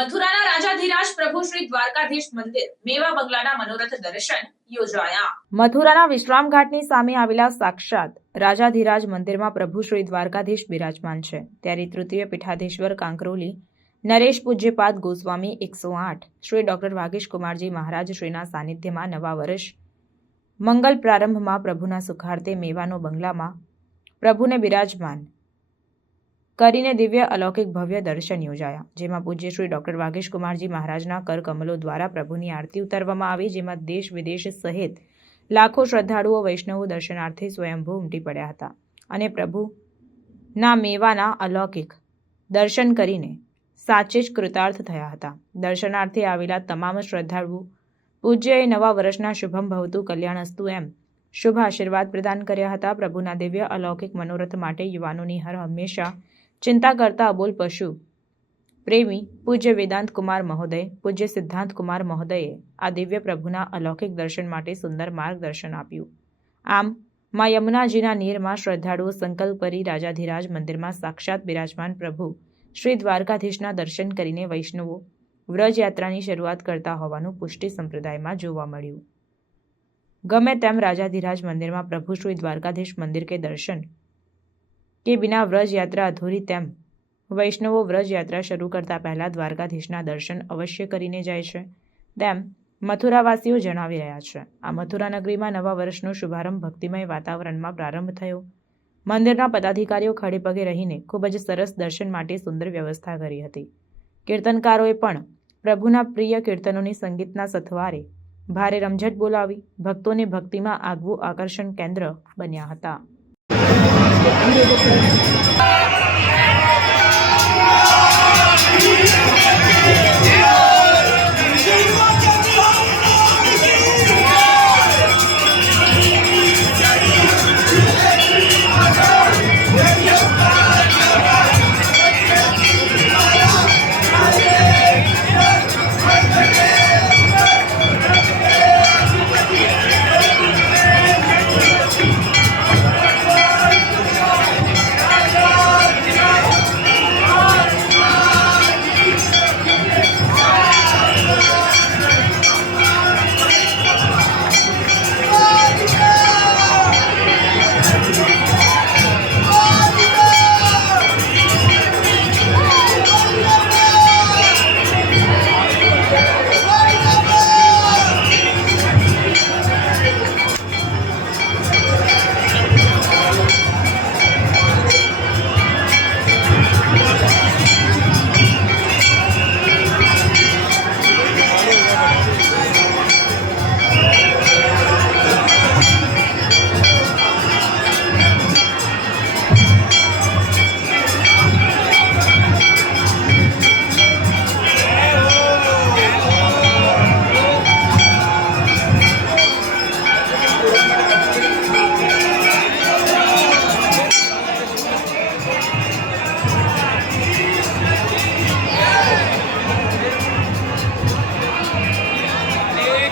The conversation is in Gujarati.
મથુરાના રાજાધીરાજ પ્રભુ શ્રી દ્વારકાધીશ મંદિર મેવા બંગલાના મનોરથ દર્શન યોજાયા મથુરાના વિશ્રામ ઘાટની સામે આવેલા સાક્ષાત રાજાધીરાજ મંદિરમાં પ્રભુ શ્રી દ્વારકાધીશ બિરાજમાન છે. ત્યારે તૃતીય પીઠાધીશ્વર કાંકરોલી, નરેશ પૂજ્યપાદ ગોસ્વામી એકસો આઠ, શ્રી ડોક્ટર વાગીશ કુમારજી મહારાજ શ્રીના સાનિધ્યમાં નવા વર્ષ મંગલ પ્રારંભમાં પ્રભુના સુખાર્થે મેવાનો બંગલામાં પ્રભુને બિરાજમાન કરીને દિવ્ય અલૌકિક ભવ્ય દર્શન યોજાયા, જેમાં પૂજ્ય શ્રી ડોક્ટર વાઘેશ કુમારજી મહારાજના કરકમલો દ્વારા પ્રભુની આરતી ઉતારવામાં આવી, જેમાં દેશ વિદેશ સહિત લાખો શ્રદ્ધાળુઓ, વૈષ્ણવો, દર્શનાર્થે સ્વયંભૂ ઉમટી પડ્યા હતા. અને પ્રભુના મેવાના અલૌકિક દર્શન કરીને સાચે જ કૃતાર્થ થયા હતા. દર્શનાર્થે આવેલા તમામ શ્રદ્ધાળુઓ પૂજ્યએ નવા વર્ષના શુભમ ભવતું કલ્યાણસ્તુ એમ શુભ આશીર્વાદ પ્રદાન કર્યા હતા. પ્રભુના દિવ્ય અલૌકિક મનોરથ માટે યુવાનોની હર હંમેશા ચિંતા કરતા અબોલ પશુ, પ્રેમી, પૂજ્ય વેદાંત કુમાર મહોદય, પૂજ્ય સિદ્ધાંત કુમાર મહોદયે આ દિવ્ય પ્રભુના અલૌકિક દર્શન માટે સુંદર માર્ગદર્શન આપ્યું. આમ, મા યમુનાજીના નીરમાં શ્રદ્ધાળુઓ સંકલ્પ કરી રાજાધિરાજ મંદિરમાં સાક્ષાત બિરાજમાન પ્રભુ શ્રી દ્વારકાધીશના દર્શન કરીને વૈષ્ણવો વ્રજયાત્રાની શરૂઆત કરતા હોવાનું પુષ્ટિ સંપ્રદાયમાં જોવા મળ્યું. ગમે તેમ રાજાધિરાજ મંદિરમાં પ્રભુ શ્રી દ્વારકાધીશ મંદિર કે દર્શન કે બિના વ્રજ યાત્રા અધૂરી તેમ. વૈષ્ણવો વ્રજ યાત્રા શરૂ કરતા પહેલાં દ્વારકાધીશના દર્શન અવશ્ય કરીને જાય છે. તેમ મથુરાવાસીઓ જણાવી રહ્યા છે. આ મથુરા નગરીમાં નવા વર્ષનો શુભારંભ ભક્તિમય વાતાવરણમાં પ્રારંભ થયો. મંદિરના પદાધિકારીઓ ખડે પગે રહીને ખૂબ જ સરસ દર્શન માટે સુંદર વ્યવસ્થા કરી હતી. કીર્તનકારોએ પણ પ્રભુના પ્રિય કીર્તનોની સંગીતના સથવારે ભારે રમઝટ બોલાવી, ભક્તોને ભક્તિમાં આગવું આકર્ષણ કેન્દ્ર બન્યા હતા. ああ。